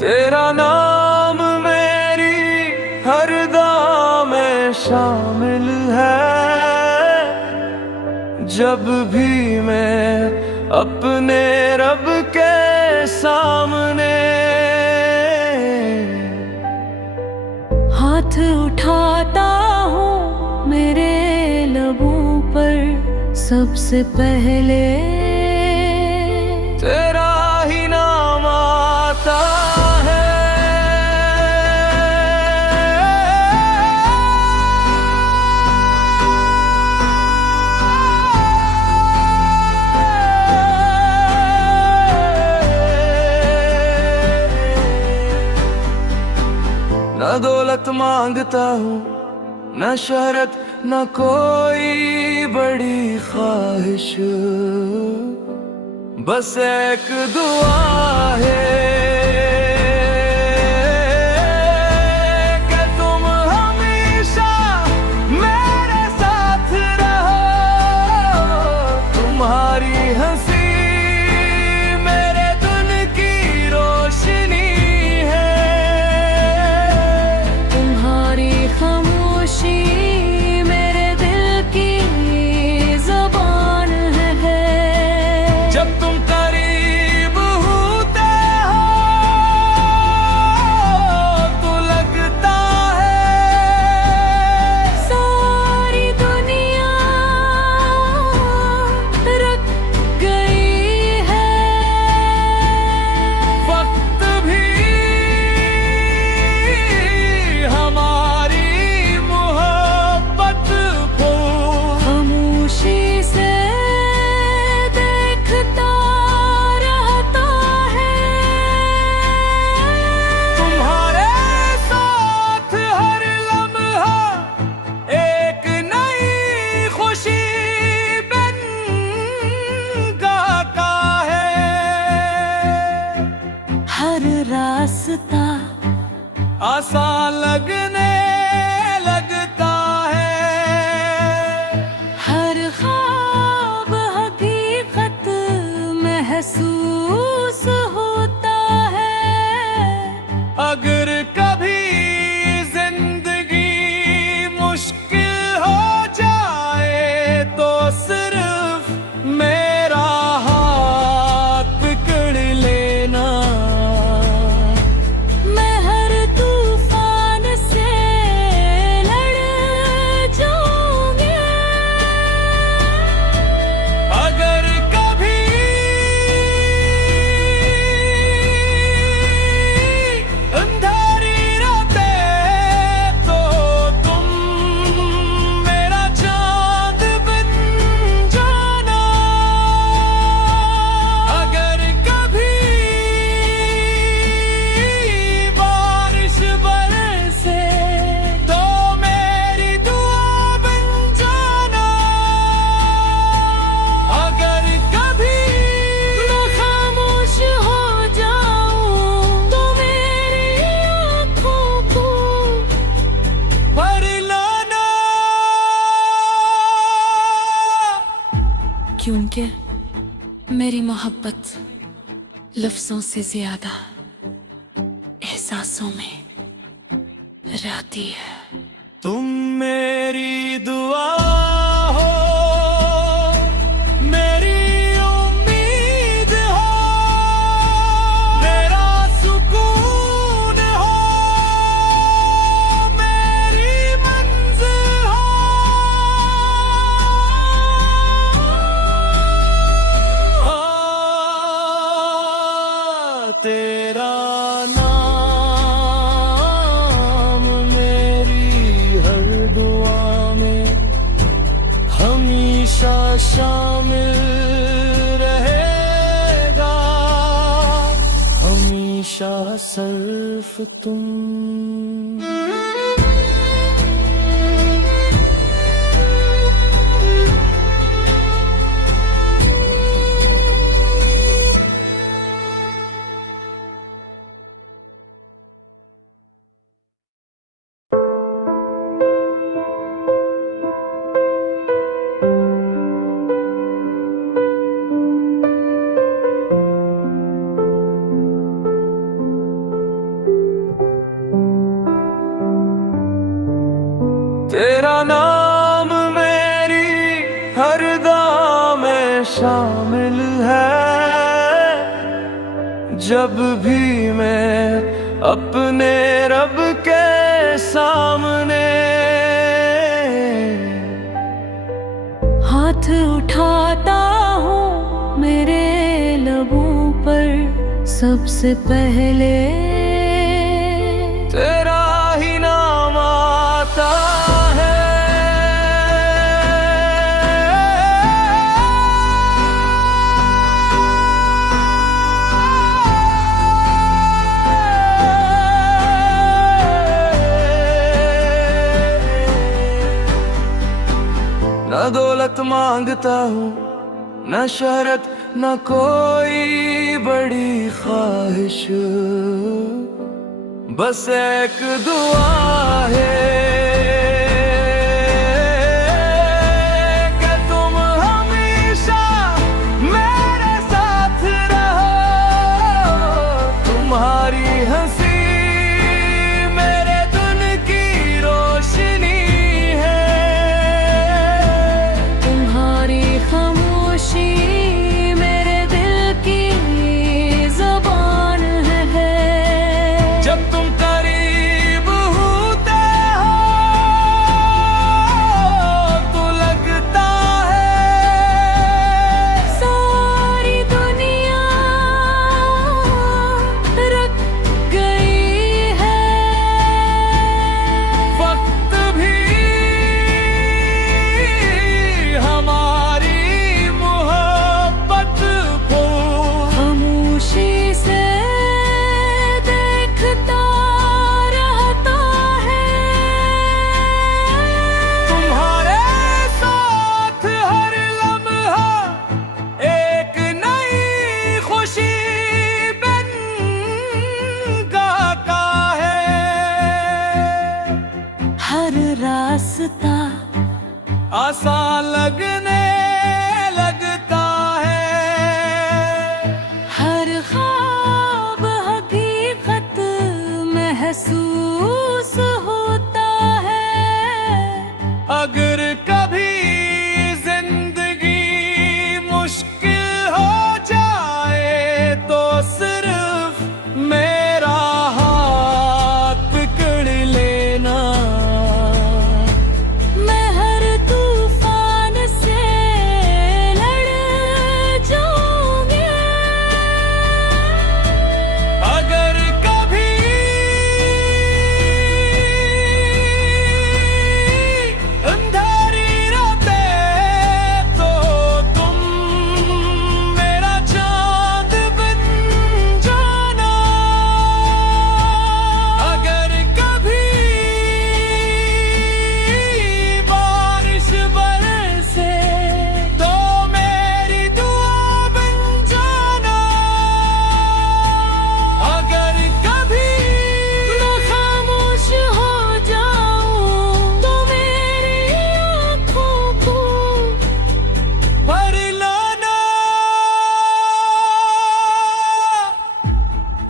तेरा नाम मेरी हर दुआ में शामिल है। जब भी मैं अपने रब के सामने हाथ उठाता हूँ मेरे लबों पर सबसे पहले तेरा ही नाम आता है। न दौलत मांगता हूँ, न शहरत, न कोई बड़ी ख्वाहिश, बस एक दुआ है कि तुम हमेशा मेरे साथ रहो। तुम्हारी हंसी मेरे दिन की रोशनी है, तुम्हारी खामोशी मेरे दिल की ज़बान है। जब तुम करीब होते हो तो लगता है सारी दुनिया रुक गई है। वक्त भी हमारी मोहब्बत को खामोशी से देखता रहता है। तुम्हारे साथ हर लम्हा एक नई खुशी बन गाता है। हर रास्ता आसान लगने लगता है, हर ख्वाब हकीकत महसूस होता है। अगर कभी जिंदगी मुश्किल हो जाए तो सिर्फ मेरा हाथ पकड़ लेना। मैं हर तूफान से लड़ जाऊंगी। अगर कभी अंधारी रातें तो तुम मेरा चांद बन जाना। अगर कभी बारिश बरसे तो मेरी दुआ बन जाना। अगर कभी मैं खामोश हो जाऊं तो मेरी आँखों को भर लाना। क्योंकि मेरी मोहब्बत लफ्जों से ज्यादा एहसासों में रहती है। तुम मेरी दुआ हो, मेरी उम्मीद हो, मेरा सुकून हो, मेरी मंजिल हो। तेरा नाम मेरी हर दुआ में हमेशा शामिल रहेगा। हमेशा सिर्फ तुम। शामिल है। जब भी मैं अपने रब के सामने हाथ उठाता हूँ मेरे लबों पर सबसे पहले तेरा ही नाम आता है। न दौलत मांगता हूँ, न शरत, न कोई बड़ी ख्वाहिश, बस एक दुआ है कि तुम हमेशा मेरे साथ रहो। तुम्हारी हंसी मेरे दिन की रोशनी है, तुम्हारी खामोशी मेरे दिल की ज़बान है। जब तुम करीब होते हो तो लगता है सारी दुनिया रुक गई है। वक्त भी हमारी मोहब्बत को खामोशी से देखता रहता है। तुम्हारे साथ हर लम्हा एक नई खुशी बन गाता है। हर रास्ता आसान लगने लगता है, हर ख्वाब हकीकत महसूस होता है। अगर कभी जिंदगी मुश्किल हो जाए तो सिर्फ मेरा हाथ पकड़ लेना। मैं हर तूफान से लड़ जाऊंगी। अगर कभी अंधारी रातें तो तुम मेरा चांद बन जाना। अगर कभी बारिश बरसे तो मेरी दुआ बन जाना। अगर कभी मैं खामोश हो जाऊं तो मेरी आँखों को भर लाना।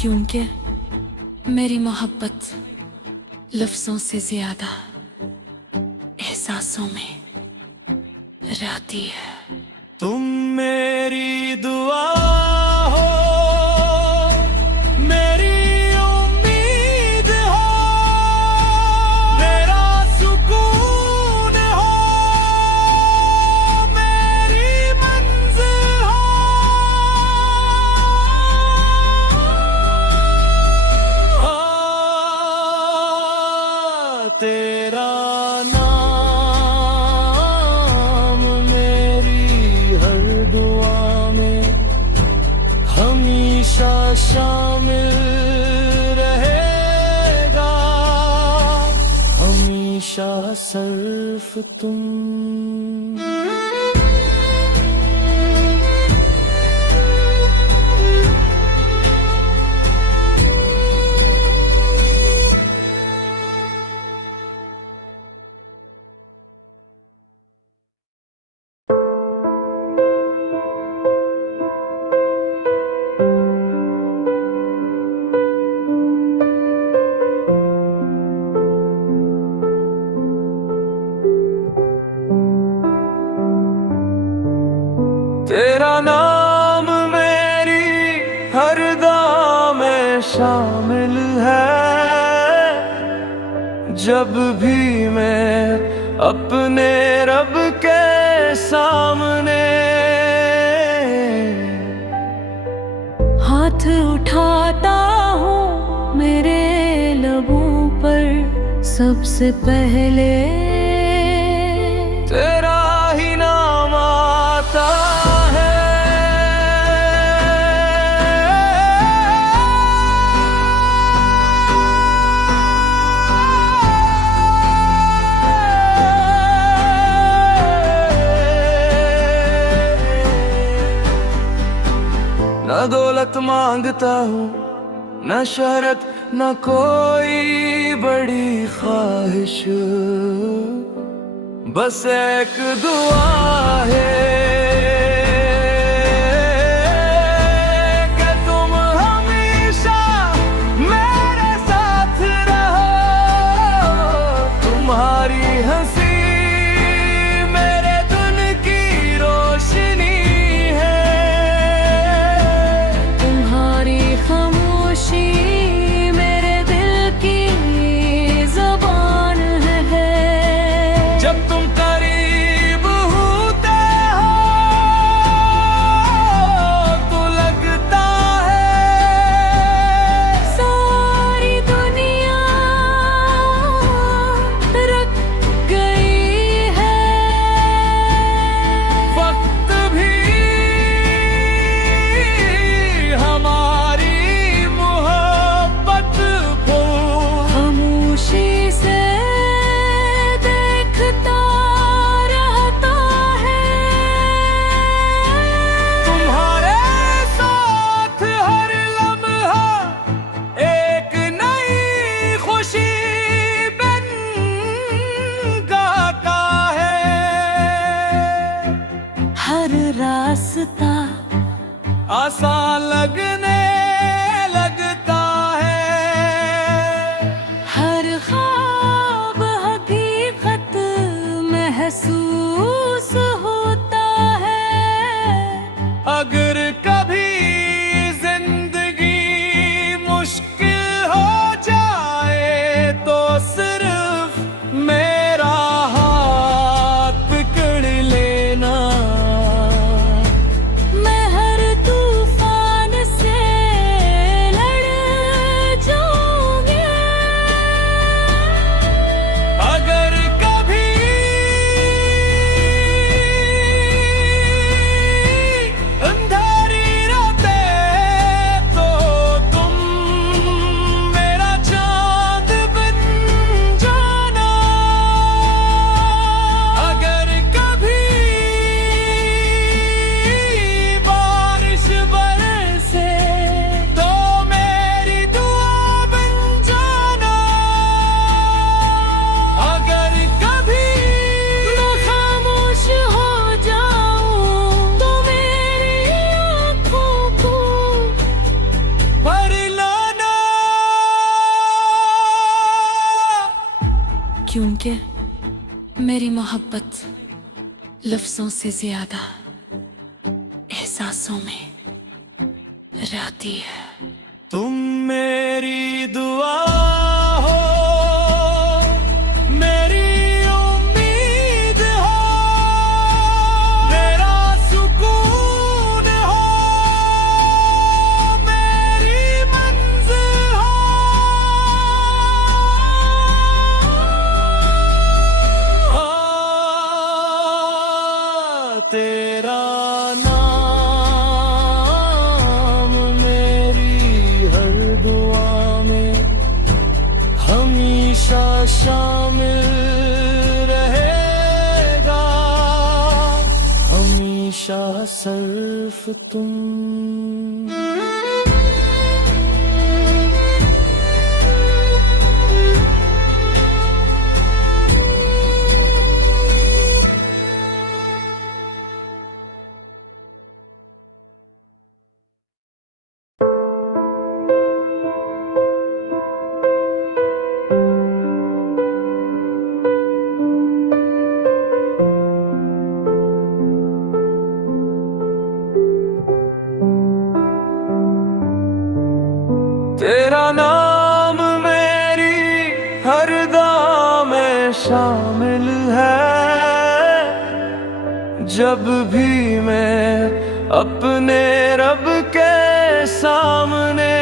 क्योंकि मेरी मोहब्बत लफ्जों से ज्यादा एहसासों में रहती है। तुम मेरी दुआ हो, मेरी उम्मीद हो, मेरा सुकून हो, मेरी मंजिल हो। तेरा नाम मेरी हर दुआ में हमेशा शामिल रहेगा। हमेशा सिर्फ तुम। शामिल है। जब भी मैं अपने रब के सामने हाथ उठाता हूँ मेरे लबों पर सबसे पहले तेरा ही नाम आता है। न दौलत मांगता हूँ, न शहरत, न कोई बड़ी ख्वाहिश, बस एक दुआ है कि तुम हमेशा मेरे साथ रहो। तुम्हारी हंसी मेरे दिन की रोशनी है, तुम्हारी खामोशी मेरे दिल की ज़बान है। जब तुम करीब होते हो तो लगता है सारी दुनिया रुक गई है। वक्त भी हमारी मोहब्बत को खामोशी से देखता रहता है। तुम्हारे साथ हर लम्हा एक नई खुशी बन गाता है। हर रास्ता आसान लगने लगता है, हर ख्वाब हकीकत महसूस होता है। अगर कभी जिंदगी मुश्किल हो जाए तो सिर्फ मेरा हाथ पकड़ लेना। मैं हर तूफान से लड़ जाऊंगी। अगर कभी अंधारी रातें तो तुम मेरा चांद बन जाना। अगर कभी बारिश बरसे तो मेरी दुआ बन जाना। अगर कभी मैं खामोश हो जाऊं तो मेरी आँखों को भर लाना। क्योंकि मेरी मोहब्बत लफ्जों से ज्यादा एहसासों में रहती है। तुम मेरी दुआ हो, मेरी उम्मीद हो, मेरा सुकून हो, मेरी मंजिल हो। तेरा नाम मेरी हर दुआ में हमेशा शामिल रहेगा। हमेशा सिर्फ तुम। तेरा नाम मेरी हर दुआ में शामिल है। जब भी मैं अपने रब के सामने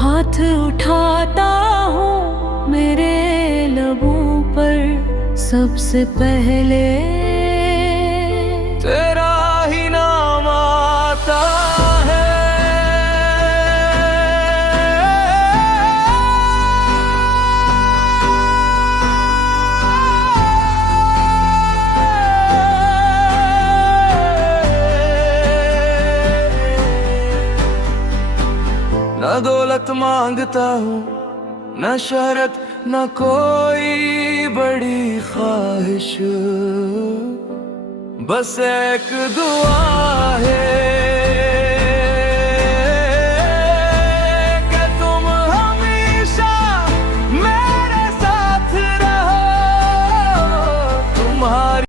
हाथ उठाता हूँ मेरे लबों पर सबसे पहले तेरा ही नाम आता है। न दौलत मांगता हूँ, न शहरत, न कोई बड़ी ख्वाहिश, बस एक दुआ है